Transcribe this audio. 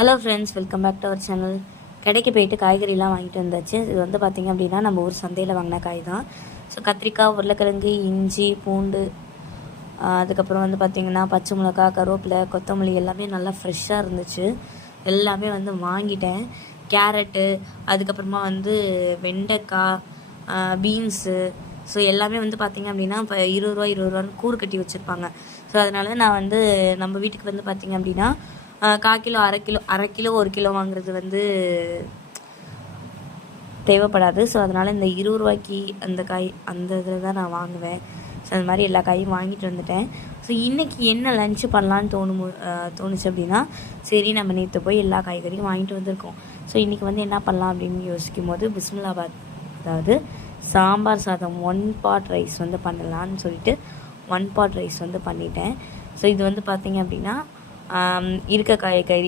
Hello friends, welcome back to our channel. கடைக்கு போயிட்டு காய்கறிலாம் வாங்கிட்டு வந்தாச்சு. இது வந்து பார்த்திங்க அப்படின்னா நம்ம ஊர் சந்தையில் வாங்கின காய் தான். ஸோ கத்திரிக்காய், உருளைக்கிழங்கு, இஞ்சி, பூண்டு, அதுக்கப்புறம் வந்து பார்த்திங்கன்னா பச்சை மிளகா, கருவேப்பிலை, கொத்தமல்லி எல்லாமே நல்லா ஃப்ரெஷ்ஷாக இருந்துச்சு. எல்லாமே வந்து வாங்கிட்டேன். கேரட்டு, அதுக்கப்புறமா வந்து வெண்டைக்காய், பீன்ஸு, ஸோ எல்லாமே வந்து பார்த்திங்க அப்படின்னா இப்போ 20 ரூபான்னு கூறு கட்டி வச்சுருப்பாங்க. ஸோ அதனால் நான் வந்து நம்ம வீட்டுக்கு வந்து பார்த்திங்க அப்படின்னா 1/4 கிலோ, அரை கிலோ 1 கிலோ வாங்குறது வந்து தேவைப்படாது. ஸோ அதனால் இந்த 20 ரூபாய்க்கு அந்த காய் அந்த இதில் தான் நான் வாங்குவேன். ஸோ அந்த மாதிரி எல்லா காயும் வாங்கிட்டு வந்துட்டேன். ஸோ இன்றைக்கி என்ன லன்ச்சு பண்ணலான்னு தோணுச்சு அப்படின்னா, சரி நம்ம நேற்று போய் எல்லா காய்கறியும் வாங்கிட்டு வந்திருக்கோம். ஸோ இன்றைக்கி வந்து என்ன பண்ணலாம் அப்படின்னு யோசிக்கும் போது பிஸ்மில்லாபாத், அதாவது சாம்பார் சாதம் 1 பாட் ரைஸ் வந்து பண்ணலான்னு சொல்லிட்டு 1 பாட் ரைஸ் வந்து பண்ணிட்டேன். ஸோ இது வந்து பார்த்திங்க அப்படின்னா இருக்க காய்கறி